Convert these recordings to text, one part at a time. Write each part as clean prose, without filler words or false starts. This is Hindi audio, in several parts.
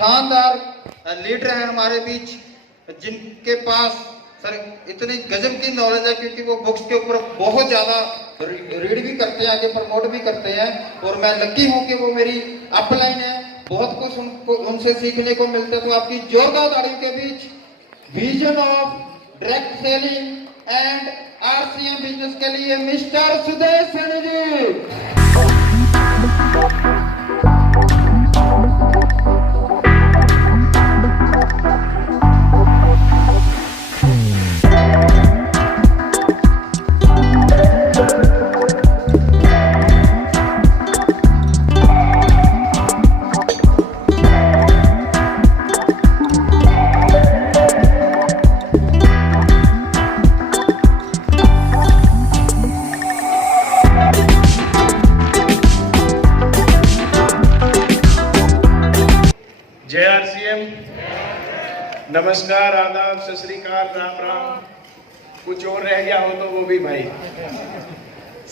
शानदार लीडर हैं हमारे बीच, जिनके पास सर इतनी गजब की नॉलेज है, क्योंकि वो बुक्स के ऊपर बहुत ज़्यादा रीड भी करते हैं, आगे प्रमोट भी करते हैं। और मैं लकी हूँ कि वो मेरी अपलाइन है, बहुत कुछ उनसे सीखने को मिलता है। तो आपकी जोरदार तालियों के बीच vision of direct selling and RCM business के लिए मिस्टर सुदेश सैनी जी। जय आरसीएम, नमस्कार, आदाब, सत श्री अकाल, राम राम। कुछ और रह गया हो तो वो भी भाई।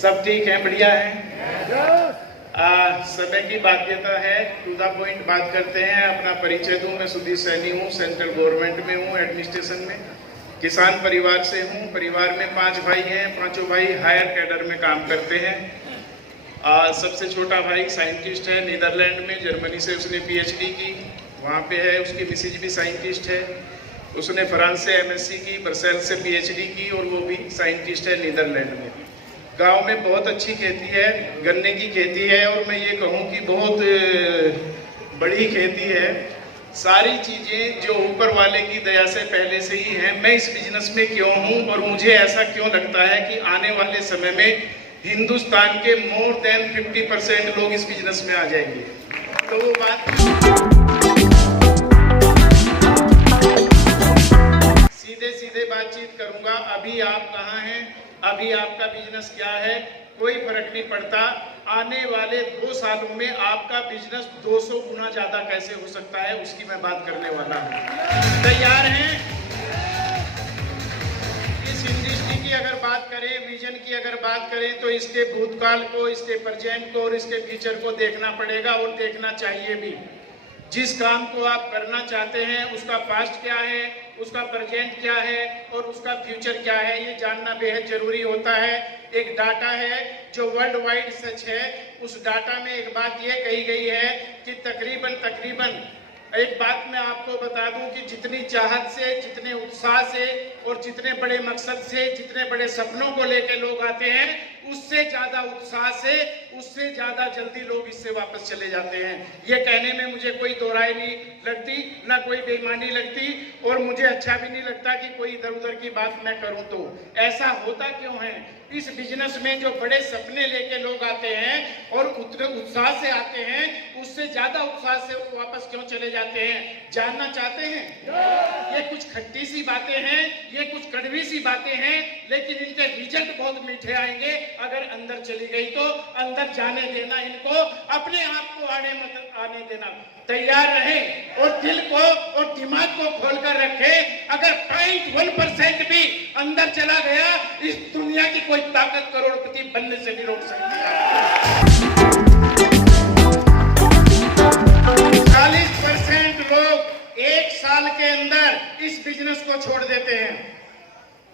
सब ठीक है, बढ़िया है। समय की बाध्यता है, टू द पॉइंट बात करते हैं। अपना परिचय दूं, मैं सुदेश सैनी हूँ, सेंट्रल गवर्नमेंट में हूँ, एडमिनिस्ट्रेशन में। किसान परिवार से हूँ। परिवार में 5 भाई हैं, 5 भाई हायर कैडर में काम करते हैं। सबसे छोटा भाई साइंटिस्ट है, नीदरलैंड में, जर्मनी से उसने पीएचडी की, वहाँ पे है। उसकी मिसेज भी साइंटिस्ट है, उसने फ्रांस से एमएससी की, ब्रसेल्स से पीएचडी की, और वो भी साइंटिस्ट है नीदरलैंड में। गांव में बहुत अच्छी खेती है, गन्ने की खेती है, और मैं ये कहूँ कि बहुत बड़ी खेती है। सारी चीज़ें जो ऊपर वाले की दया से पहले से ही हैं। मैं इस बिजनेस में क्यों हूँ और मुझे ऐसा क्यों लगता है कि आने वाले समय में हिंदुस्तान के मोर देन 50% लोग इस बिजनेस में आ जाएंगे। तो वो बात सीधे बातचीत करूंगा। अभी आप कहाँ हैं, अभी आपका बिजनेस क्या है, कोई फर्क नहीं पड़ता। आने वाले 2 सालों में आपका बिजनेस 200 गुना ज्यादा कैसे हो सकता है, उसकी मैं बात करने वाला हूँ। तैयार हैं? इस इंडस्ट्री की अगर बात करें, विजन की अगर बात करें, तो इसके भूतकाल को, इसके प्रेजेंट को और इसके फ्यूचर को देखना पड़ेगा, और देखना चाहिए भी। जिस काम को आप करना चाहते हैं उसका पास्ट क्या है, उसका प्रेजेंट क्या है और उसका फ्यूचर क्या है, ये जानना बेहद जरूरी होता है। एक डाटा है जो वर्ल्ड वाइड सच है। उस डाटा में एक बात ये कही गई है कि तकरीबन एक बात मैं आपको बता दूं कि जितनी चाहत से, जितने उत्साह से और जितने बड़े मकसद से, जितने बड़े सपनों को लेकर लोग आते हैं, उससे ज्यादा उत्साह से, उससे ज्यादा जल्दी लोग इससे वापस चले जाते हैं। ये कहने में मुझे कोई दो राय नहीं लगती, ना कोई बेईमानी लगती, और मुझे अच्छा भी नहीं लगता कि कोई इधर उधर की बात मैं करूं। तो ऐसा होता क्यों है? इस बिजनेस में जो बड़े सपने लेके लोग आते हैं और उतने उत्साह से आते हैं, उससे ज्यादा उत्साह से वो वापस क्यों चले जाते हैं, जानना चाहते हैं? ये कुछ खट्टी सी बातें हैं, ये कुछ कड़वी सी बातें हैं, लेकिन इनके रिजल्ट बहुत मीठे आएंगे अगर अंदर चली गई तो। अंदर जाने देना इनको, अपने आप को आने देना। तैयार रहें और दिल को और दिमाग को खोलकर रखें। अगर 0.1% भी अंदर चला गया, इस दुनिया की कोई ताकत करोड़पति बनने से नहीं रोक सकती। 40% लोग 1 साल के अंदर इस बिजनेस को छोड़ देते हैं,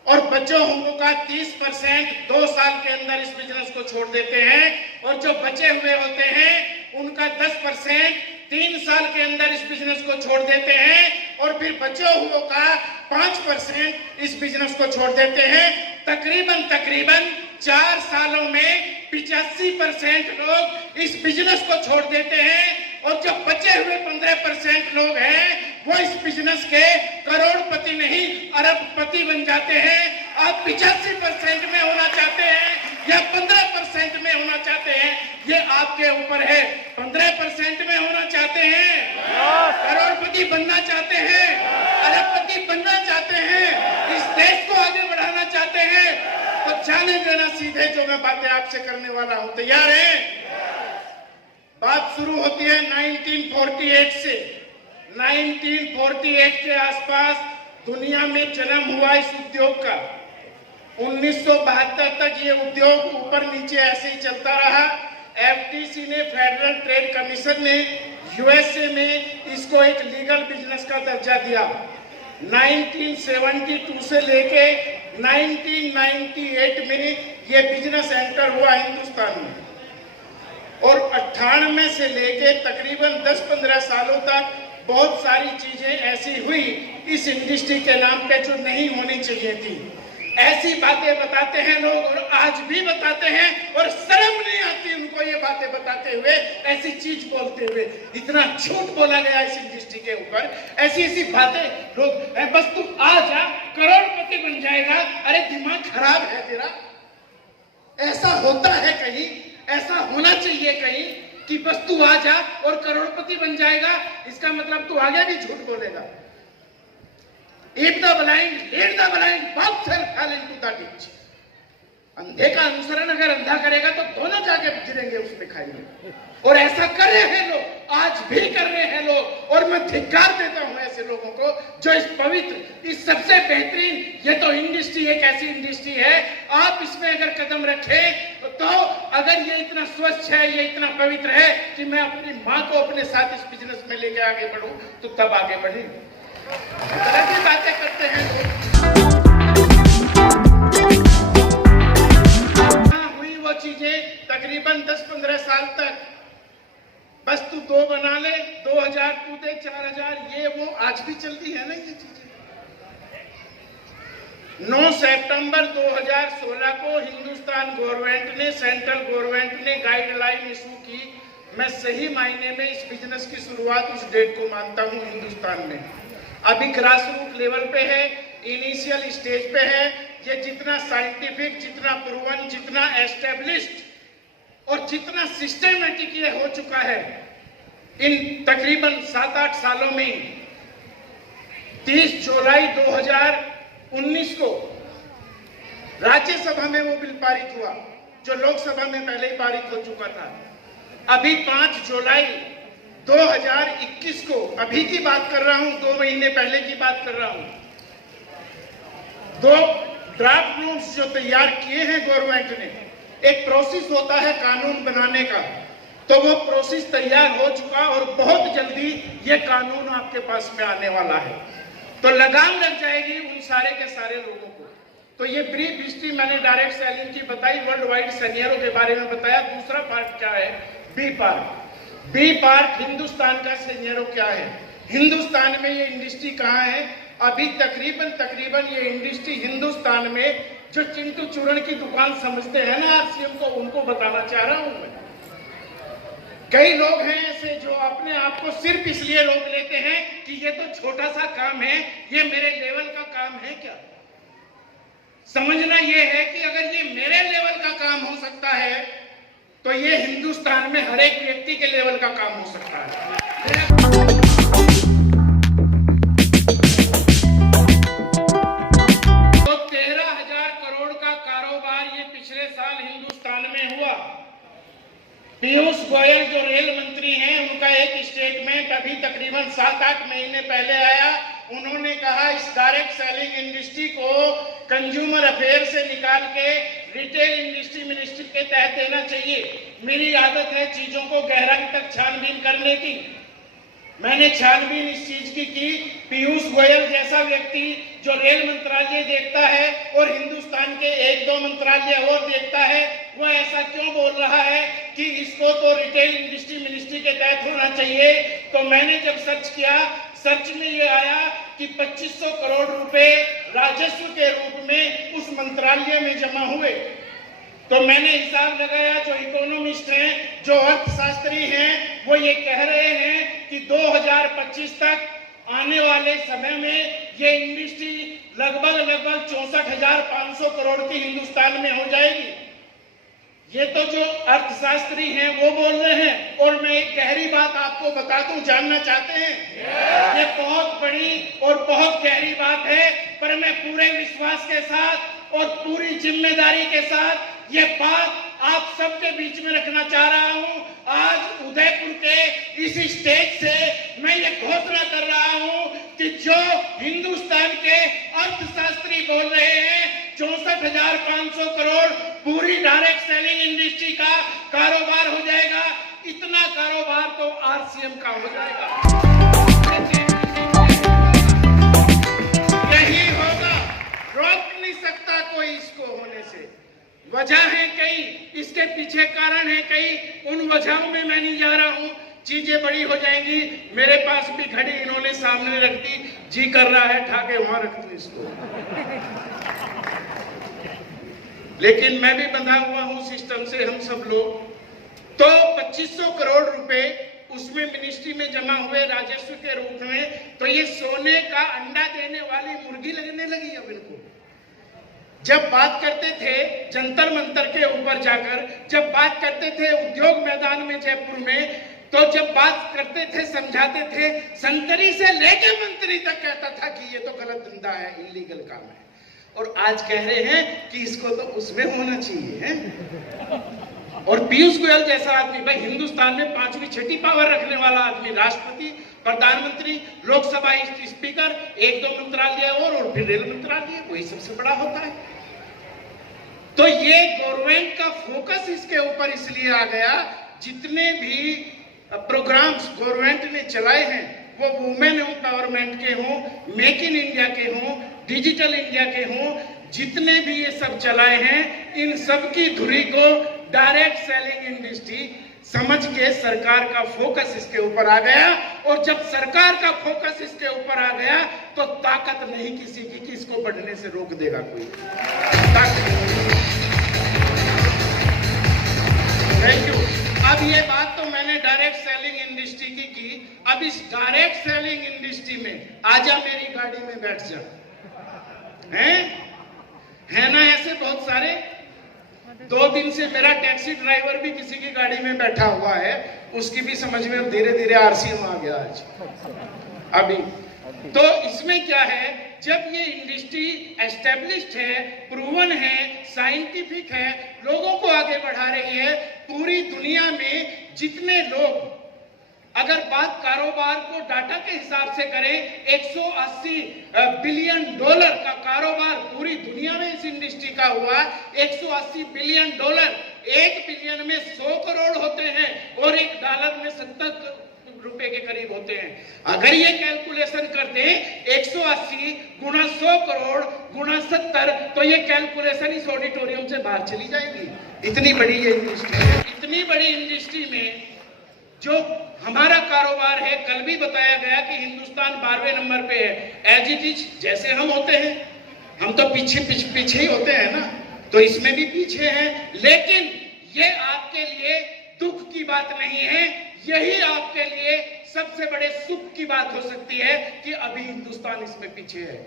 और बच्चों का 30% 2 साल के अंदर इस बिजनेस को छोड़ देते हैं, और जो बचे हुए होते हैं उनका 10% 3 साल के अंदर इस बिजनेस को छोड़ देते हैं, और फिर बचे हुए का 5% इस बिजनेस को छोड़ देते हैं। तकरीबन 4 सालों में 85% लोग इस बिजनेस को छोड़ देते हैं, और जो बचे हुए 15% लोग हैं वो इस बिजनेस के करोड़पति नहीं अरबपति बन जाते हैं। आप 85% में होना चाहते हैं या 15% में होना चाहते हैं, ये आपके ऊपर है। 15% में होना चाहते हैं, करोड़पति बनना चाहते हैं, अरबपति बनना चाहते हैं, इस देश को आगे बढ़ाना चाहते हैं, तो जाने देना सीधे जो मैं बातें आपसे करने वाला हूं। तैयार हैं? बात शुरू होती है 1948 से। 1948 के आसपास दुनिया में जन्म हुआ इस उद्योग का। 1972 तक ये उद्योग ऊपर नीचे ऐसे ही चलता रहा। एफटीसी ने, फेडरल ट्रेड कमीशन ने यूएसए में इसको एक लीगल बिजनेस का दर्जा दिया। 1972 से लेके 1998 में ये बिजनेस एंटर हुआ हिंदुस्तान में, और 98 से लेके तकरीबन 10-15 सालों तक बहुत सारी चीजें ऐसी हुई इस इंडस्ट्री के नाम पे जो नहीं होनी चाहिए थी। ऐसी बातें बताते हैं लोग, और आज भी बताते हैं, और शर्म नहीं आती उनको ये बातें बताते हुए, ऐसी चीज बोलते हुए। इतना झूठ बोला गया इस इंडस्ट्री के ऊपर, ऐसी ऐसी बातें लोग, बस तू आ जा करोड़पति बन जाएगा। अरे दिमाग खराब है तेरा? ऐसा होता है कहीं? ऐसा होना चाहिए कहीं कि बस तू आ जा और करोड़पति बन जाएगा? इसका मतलब तू आगे भी झूठ बोलेगा। If the blind, lead the blind, both shall fall into the ditch. अंधे का अनुसरण अगर अंधा करेगा तो दोनों जाके गिरेंगे उसमें खाई में। और ऐसा कर रहे हैं लोग, आज भी कर रहे हैं लोग, और मैं धिक्कार देता हूं ऐसे लोगों को जो इस पवित्र, इस सबसे बेहतरीन, ये तो इंडस्ट्री एक ऐसी इंडस्ट्री है, आप इसमें अगर कदम रखें तो अगर ये इतना स्वच्छ है, ये इतना पवित्र है कि मैं अपनी माँ को अपने साथ इस बिजनेस में लेके आगे बढ़ूं, तो तब आगे बढ़े। तरह की बातें करते हैं लोग। हुई वो चीजें तकरीबन 10-15 साल तक, बस तू 2 बना ले, 2000 तू दे, 4000 ये वो, आज भी चलती है ना ये चीजें। 9 सितंबर 2016 को हिंदुस्तान गवर्नमेंट ने, सेंट्रल गवर्नमेंट ने गाइडलाइन इशू की। मैं सही मायने में इस बिजनेस की शुरुआत उस डेट को मानता हूं हिंदुस्तान में। अभी ग्रास रूट लेवल पे है, इनिशियल स्टेज पे है। ये जितना साइंटिफिक, जितना प्रूवन, जितना एस्टेब्लिश्ड और जितना सिस्टमेटिक ये हो चुका है इन तकरीबन 7-8 सालों में। 30 जुलाई 2019 को राज्यसभा में वो बिल पारित हुआ जो लोकसभा में पहले ही पारित हो चुका था। अभी 5 जुलाई 2021 को, अभी की बात कर रहा हूं, 2 महीने पहले की बात कर रहा हूं, 2 ड्राफ्ट नोट्स जो तैयार किए हैं गवर्नमेंट ने। एक प्रोसेस होता है कानून बनाने का, तो वो प्रोसेस तैयार हो चुका और बहुत जल्दी ये कानून आपके पास में आने वाला है। तो लगाम लग जाएगी उन सारे के सारे लोगों को। तो ये ब्रीफ हिस्ट्री मैंने डायरेक्ट सेलिंग की बताई, वर्ल्ड वाइड सेनियरों के बारे में बताया। दूसरा पार्ट क्या है? B part. B part Hindustan का सेनियरों क्या है, हिंदुस्तान में ये इंडस्ट्री कहाँ है। अभी तकरीबन ये इंडस्ट्री हिंदुस्तान में जो चिंटू चूरण की दुकान समझते हैं ना आरसीएम को, उनको बताना चाह रहा हूं मैं। कई लोग हैं ऐसे जो अपने आप को सिर्फ इसलिए रोक लेते हैं कि ये तो छोटा सा काम है, ये मेरे लेवल का काम है। क्या समझना ये है कि अगर ये मेरे लेवल का काम हो सकता है तो ये हिंदुस्तान में हर एक व्यक्ति के लेवल का काम हो सकता है। तो 13,000 करोड़ का कारोबार ये पिछले साल हिंदुस्तान में हुआ। पीयूष गोयल जो रेल मंत्री हैं, उनका एक स्टेटमेंट अभी तकरीबन 7-8 महीने पहले आया। उन्होंने कहा इस डायरेक्ट सेलिंग इंडस्ट्री को कंज्यूमर अफेयर से निकाल के रिटेल इंडस्ट्री मिनिस्ट्री के तहत देना चाहिए। मेरी आदत है चीजों को गहराई तक छानबीन करने की। मैंने छानबीन इस चीज की पीयूष गोयल जैसा व्यक्ति जो रेल मंत्रालय देखता है और हिंदुस्तान के 1-2 मंत्रालय और देखता है, वह ऐसा क्यों बोल रहा है कि इसको तो रिटेल इंडस्ट्री मिनिस्ट्री के तहत होना चाहिए। तो मैंने जब सर्च किया, सर्च में ये आया कि 2500 करोड़ रुपए राजस्व के रूप में उस मंत्रालय में जमा हुए। तो मैंने हिसाब लगाया, जो इकोनॉमिस्ट हैं, जो अर्थशास्त्री हैं, वो ये कह रहे हैं कि 2025 तक आने वाले समय में ये इंडस्ट्री लगभग 64,500 करोड़ की हिंदुस्तान में हो जाएगी। ये तो जो अर्थशास्त्री हैं वो बोल रहे हैं। और मैं एक गहरी बात आपको बता दूं, जानना चाहते हैं? ये बहुत बड़ी और बहुत गहरी बात है, पर मैं पूरे विश्वास के साथ और पूरी जिम्मेदारी के साथ ये बात आप सबके बीच में रखना चाह रहा हूं। आज उदयपुर के इस स्टेज से मैं ये घोषणा कर रहा हूं कि जो हिंदुस्तान के अर्थशास्त्री बोल रहे हैं 64,500 करोड़ पूरी डायरेक्ट सेलिंग इंडस्ट्री का कारोबार हो जाएगा, इतना कारोबार तो आरसीएम का हो जाएगा। यही होगा, रोक नहीं सकता कोई इसको होने से। वजह है कई, इसके पीछे कारण है कई, उन वजहों में मैं नहीं जा रहा हूं। चीजें बड़ी हो जाएंगी। मेरे पास भी घड़ी इन्होंने सामने रख दी, जी कर रहा है ठाके वहां रख दूं इसको। लेकिन मैं भी बंधा हुआ हूं सिस्टम से, हम सब लोग। तो 2500 करोड़ रुपए उसमें मिनिस्ट्री में जमा हुए राजस्व के रूप में, तो ये सोने का अंडा देने वाली मुर्गी लगने लगी अब इनको। जब बात करते थे जंतर मंतर के ऊपर जाकर, जब बात करते थे उद्योग मैदान में जयपुर में, तो जब बात करते थे समझाते थे, संतरी से लेके मंत्री तक कहता था कि ये तो गलत धंधा है, इलीगल काम है। और आज कह रहे हैं कि इसको तो उसमें होना चाहिए है। और पीयूष गोयल जैसा आदमी, भाई हिंदुस्तान में 5वीं 6ठी पावर रखने वाला आदमी, राष्ट्रपति, प्रधानमंत्री, लोकसभा स्पीकर, 1-2 मंत्रालय और फिर रेल मंत्रालय, वही सबसे बड़ा होता है। तो ये गवर्नमेंट का फोकस इसके ऊपर इसलिए आ गया, जितने भी प्रोग्राम्स गवर्नमेंट ने चलाए हैं, वो वुमेन एम्पावरमेंट के हों, मेक इन इंडिया के हों, डिजिटल इंडिया के हों, जितने भी ये सब चलाए हैं, इन सब की धुरी को डायरेक्ट सेलिंग इंडस्ट्री समझ के सरकार का फोकस इसके ऊपर आ गया। और जब सरकार का फोकस इसके ऊपर आ गया, तो ताकत नहीं किसी की कि इसको बढ़ने से रोक देगा कोई। Thank you. अब ये बात तो मैंने डायरेक्ट सेलिंग इंडस्ट्री की। अब इस डायरेक्ट सेलिंग इंडस्ट्री में आजा मेरी गाड़ी में बैठ जा, है ना ऐसे बहुत सारे। 2 दिन से मेरा टैक्सी ड्राइवर भी किसी की गाड़ी में बैठा हुआ है, उसकी भी समझ में धीरे धीरे आरसीएम आ गया आज अभी। तो इसमें क्या है, जब ये इंडस्ट्री एस्टेब्लिश्ड है, प्रूवन है, साइंटिफिक है, लोगों को आगे बढ़ा रही है, पूरी दुनिया में जितने लोग, अगर बात कारोबार को डाटा के हिसाब से करें, 180 बिलियन डॉलर का कारोबार पूरी दुनिया में इस इंडस्ट्री का हुआ। 180 बिलियन डॉलर, 1 बिलियन में 100 करोड़ होते हैं और $1 में 70 रुपए के करीब होते हैं। अगर ये कैलकुलेशन करते हैं 180 गुणा 100 करोड़ गुणा 70, तो ये कैलकुलेशन इस ऑडिटोरियम से बाहर चली जाएगी। इतनी बड़ी ये इंडस्ट्री है। इतनी बड़ी इंडस्ट्री में जो हमारा कारोबार है, कल भी बताया गया कि हिंदुस्तान 12वें नंबर पे है। एज इट इज जैसे हम होते हैं, हम तो पीछे ही होते हैं ना, तो इसमें भी पीछे हैं। लेकिन ये आपके लिए दुख की बात नहीं है, यही आपके लिए सबसे बड़े सुख की बात हो सकती है कि अभी हिंदुस्तान इसमें पीछे है।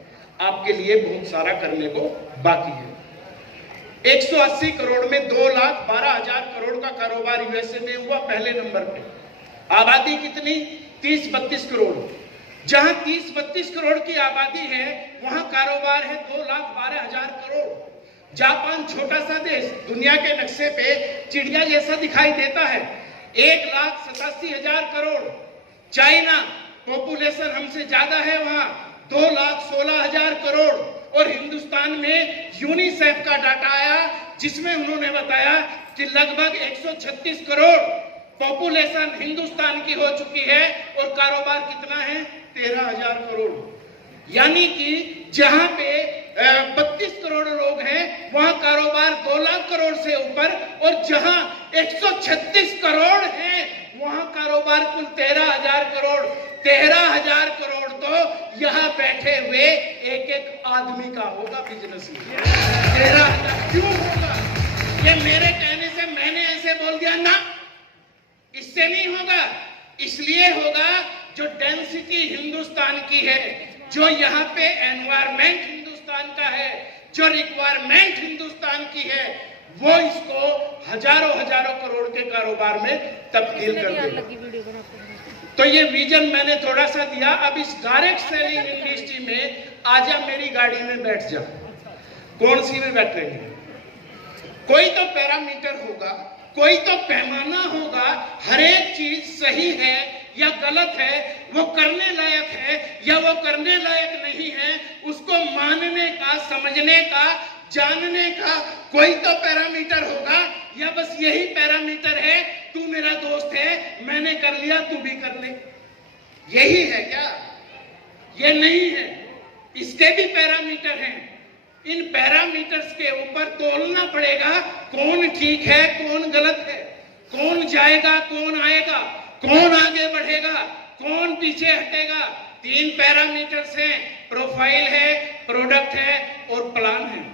आपके लिए बहुत सारा करने को बाकी है। 180 करोड़ में 2,12,000 करोड़ का कारोबार यूएसए में हुआ, पहले नंबर पे। आबादी कितनी? 30-32 करोड़। जहां 30-32 करोड़ की आबादी है, वहां कारोबार है 2,12,000 करोड़। जापान छोटा सा देश, दुनिया के नक्शे पे चिड़िया जैसा दिखाई देता है, 1,87,000 करोड़। चाइना पॉपुलेशन हमसे ज्यादा है, वहां 2,16,000 करोड़। और हिंदुस्तान में यूनिसेफ का डाटा आया, जिसमें उन्होंने बताया कि लगभग 136 करोड़ पॉपुलेशन हिंदुस्तान की हो चुकी है और कारोबार कितना है? 13,000 करोड़। यानी कि जहां पे 32 करोड़ लोग हैं, वहां कारोबार 2 लाख करोड़ से ऊपर, और जहां 136 करोड़ हैं, वहां कारोबार कुल 13,000 करोड़। 13,000 करोड़ तो यहाँ बैठे हुए एक आदमी का होगा बिजनेस में। 13,000 क्यों होगा? ये मेरे कहने से मैंने ऐसे बोल दिया ना, इससे नहीं होगा। इसलिए होगा जो डेंसिटी हिंदुस्तान की है, जो यहाँ पे एनवायरमेंट हिंदुस्तान का है, जो रिक्वायरमेंट हिंदुस्तान की है, वो इसको हजारों करोड़ के कारोबार में तब्दील कर देगा। तो ये विजन मैंने थोड़ा सा दिया। अब इस डायरेक्ट सेलिंग इंडस्ट्री में आजा मेरी गाड़ी में बैठ जा। कौन सी में बैठेंगे? कोई तो पैरामीटर होगा, कोई तो पैमाना होगा। हर एक चीज सही है या गलत है, वो करने लायक है या वो करने लायक नहीं है, उसको मानने का, समझने का, जानने का कोई तो पैरामीटर होगा। या बस यही पैरामीटर है तू मेरा दोस्त है, मैंने कर लिया, तू भी कर ले। यही है क्या? ये नहीं है। इसके भी पैरामीटर हैं। इन पैरामीटर्स के ऊपर तोलना पड़ेगा कौन ठीक है, कौन गलत है, कौन जाएगा, कौन आएगा, कौन आगे बढ़ेगा, कौन पीछे हटेगा। 3 पैरामीटर्स हैं, प्रोफाइल है, प्रोडक्ट है और प्लान है।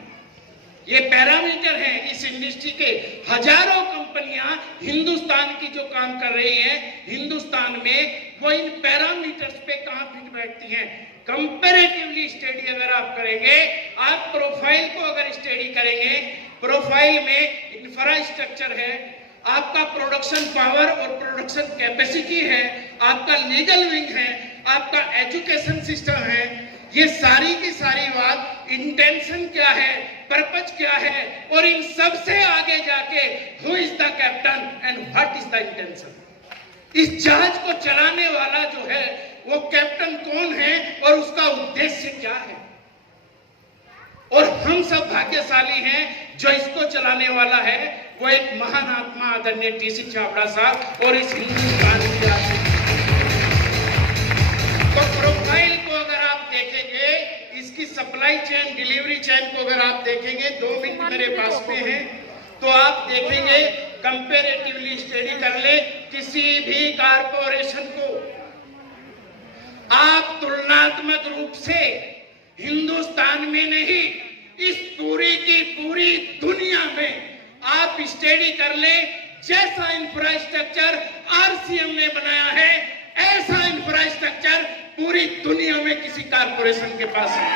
ये पैरामीटर हैं। इस इंडस्ट्री के हजारों कंपनियां हिंदुस्तान की जो काम कर रही है हिंदुस्तान में, वो इन पैरामीटर्स पे कहां फिट बैठती हैं। कंपैरेटिवली स्टडी अगर आप करेंगे, आप प्रोफाइल को अगर स्टडी करेंगे, प्रोफाइल में इंफ्रास्ट्रक्चर है, आपका प्रोडक्शन पावर और प्रोडक्शन कैपेसिटी है, आपका लीगल विंग है, आपका एजुकेशन सिस्टम है। ये सारी की सारी बात, इंटेंशन क्या है, पर्पज क्या है, और इन सब से आगे जाके who is the captain and what is the intention. इस जहाज को चलाने वाला जो है वो कैप्टन कौन है और उसका उद्देश्य क्या है। और हम सब भाग्यशाली हैं जो इसको चलाने वाला है वो एक महान आत्मा आदरणीय टीसी छाबड़ा साहब और इस हिंदुस्तान की आत्मा। तो प्रोफाइल को अगर आप देखेंगे, इसकी सप्लाई चेन, डिलीवरी चेन को अगर आप देखेंगे, 2 मिनट मेरे पास में है, तो आप देखेंगे कंपैरेटिवली स्टडी कर ले किसी भी कारपोरेशन को, आप तुलनात्मक रूप से हिंदुस्तान में नहीं, इस पूरी की पूरी दुनिया में आप स्टडी कर ले, जैसा इंफ्रास्ट्रक्चर आरसीएम ने बनाया है ऐसा इंफ्रास्ट्रक्चर पूरी दुनिया में किसी कारपोरेशन के पास नहीं।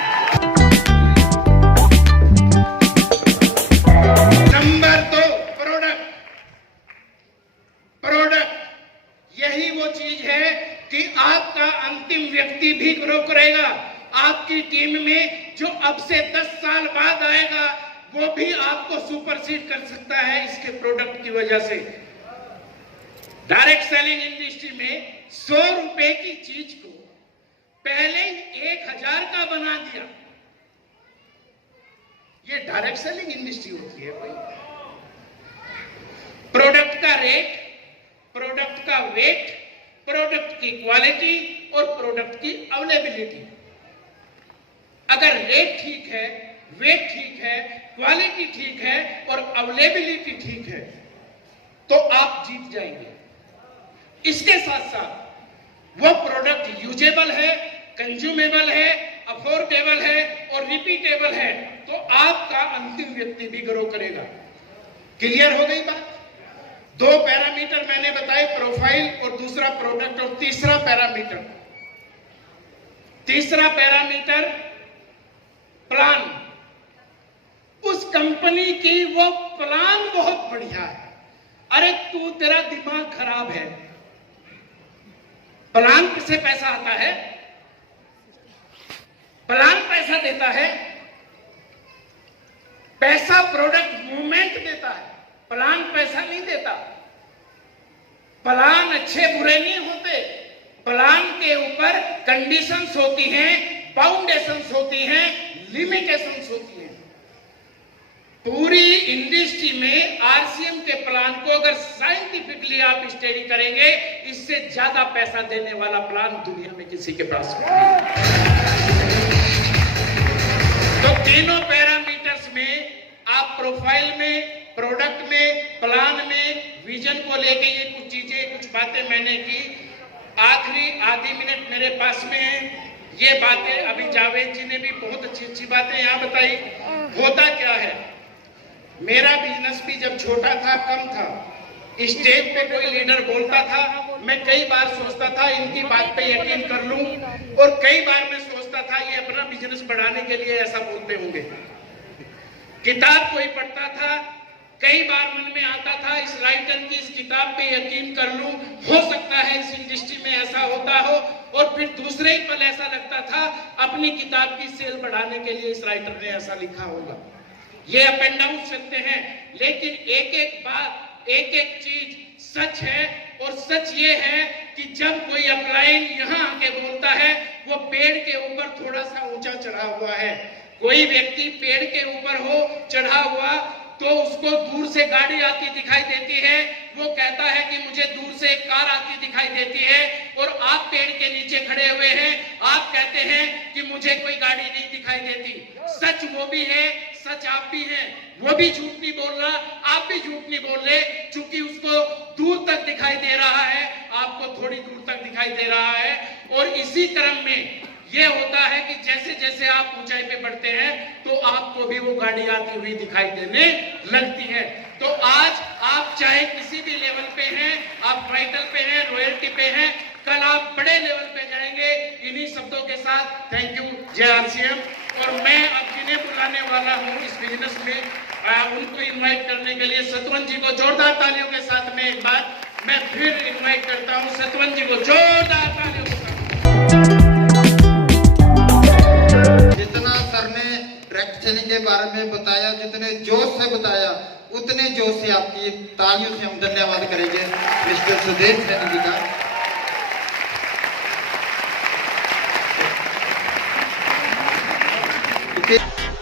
नंबर 2, प्रोडक्ट यही वो चीज है कि आपका अंतिम व्यक्ति भी ग्रो करेगा। आपकी टीम में जो अब से 10 साल बाद आएगा वो भी आपको सुपरसीड कर सकता है इसके प्रोडक्ट की वजह से। डायरेक्ट सेलिंग इंडस्ट्री में 100 रुपए की चीज को पहले 1000 का बना दिया, ये डायरेक्ट सेलिंग इंडस्ट्री होती है भाई। प्रोडक्ट का रेट, प्रोडक्ट का वेट, प्रोडक्ट की क्वालिटी और प्रोडक्ट की अवेलेबिलिटी, अगर रेट ठीक है, वेट ठीक है, क्वालिटी ठीक है और अवेलेबिलिटी ठीक है तो आप जीत जाएंगे। इसके साथ साथ वो प्रोडक्ट यूजेबल है, कंज्यूमेबल है, अफोर्डेबल है और रिपीटेबल है तो आपका अंतिम व्यक्ति भी ग्रो करेगा। क्लियर हो गई बात? 2 पैरामीटर मैंने बताए, प्रोफाइल और दूसरा प्रोडक्ट, और तीसरा पैरामीटर प्लान। उस कंपनी की वो प्लान बहुत बढ़िया है। अरे तू, तेरा दिमाग खराब है। प्लान से पैसा आता है, प्लान पैसा देता है, पैसा प्रोडक्ट मूवमेंट देता है, प्लान पैसा नहीं देता। प्लान अच्छे बुरे नहीं होते, प्लान के ऊपर कंडीशंस होती हैं, बाउंडेशंस होती हैं, लिमिटेशंस होती हैं। पूरी इंडस्ट्री में आरसीएम के प्लान को अगर साइंटिफिकली आप स्टडी करेंगे, इससे ज्यादा पैसा देने वाला प्लान दुनिया में किसी के पास नहीं। तो तीनों पैरामीटर्स में आप प्रोफाइल में, प्रोडक्ट में, प्लान में, विजन को लेके ये कुछ चीजें, कुछ बातें मैंने की। आखिरी आधी मिनट मेरे पास में है। ये बातें अभी जावेद जी ने भी बहुत अच्छी बातें यहाँ बताई। होता क्या है, मेरा बिजनेस भी जब छोटा था, कम था, स्टेज पे कोई लीडर बोलता था, मैं कई बार सोचता था इनकी बात पे यकीन कर लूं, और कई बार मैं सोचता था ये अपना बिजनेस बढ़ाने के लिए ऐसा बोलते होंगे। किताब कोई पढ़ता था, कई बार मन में आता था इस राइटर की इस किताब पे यकीन कर लूं, हो सकता है इस इंडस्ट्री में ऐसा होता हो, और फिर दूसरे ही पल ऐसा लगता था अपनी किताब की सेल बढ़ाने के लिए इस राइटर ने ऐसा लिखा होगा। ये अप एंड डाउन चलते हैं, लेकिन एक एक बात, एक एक चीज सच है। और सच ये है कि जब कोई अपलाइन यहाँ आके बोलता है, वो पेड़ के ऊपर थोड़ा सा ऊंचा चढ़ा हुआ है। कोई व्यक्ति पेड़ के ऊपर हो, चढ़ा हुआ, तो उसको दूर से गाड़ी आती दिखाई देती है, वो कहता है कि मुझे दूर से एक कार आती दिखाई देती है, और आप पेड़ के नीचे खड़े हुए हैं, आप कहते हैं कि मुझे कोई गाड़ी नहीं दिखाई देती। सच वो भी है, सच आप भी हैं, वो भी झूठ नहीं बोल रहा, आप भी झूठ नहीं बोल रहे, क्योंकि उसको दूर तक दिखाई दे रहा है, आपको थोड़ी दूर तक दिखाई दे रहा है। और इसी क्रम में ये होता है कि जैसे जैसे आप ऊंचाई पे बढ़ते हैं तो आपको भी वो गाड़ी आती हुई दिखाई देने लगती है। तो आज आप चाहे किसी भी लेवल पे हैं, आप टाइटल पे हैं, रॉयल्टी पे हैं, कल आप बड़े लेवल पे जाएंगे। इन्हीं शब्दों के साथ थैंक यू, जय आरसीएम। और मैं अब जिन्हें बुलाने वाला हूँ इस बिजनेस में, उनको इन्वाइट करने के लिए सतवन जी को जोरदार तालियों के साथ में एक बार मैं फिर इन्वाइट करता हूँ। सतवन जी को जोरदार तालियों के साथ। जितना सर ने डायरेक्ट सेलिंग के बारे में बताया, जितने जोश से बताया, उतने जोश से आपकी तालियों से हम धन्यवाद करेंगे मिस्टर सुदेश सैनी जी का। Okay.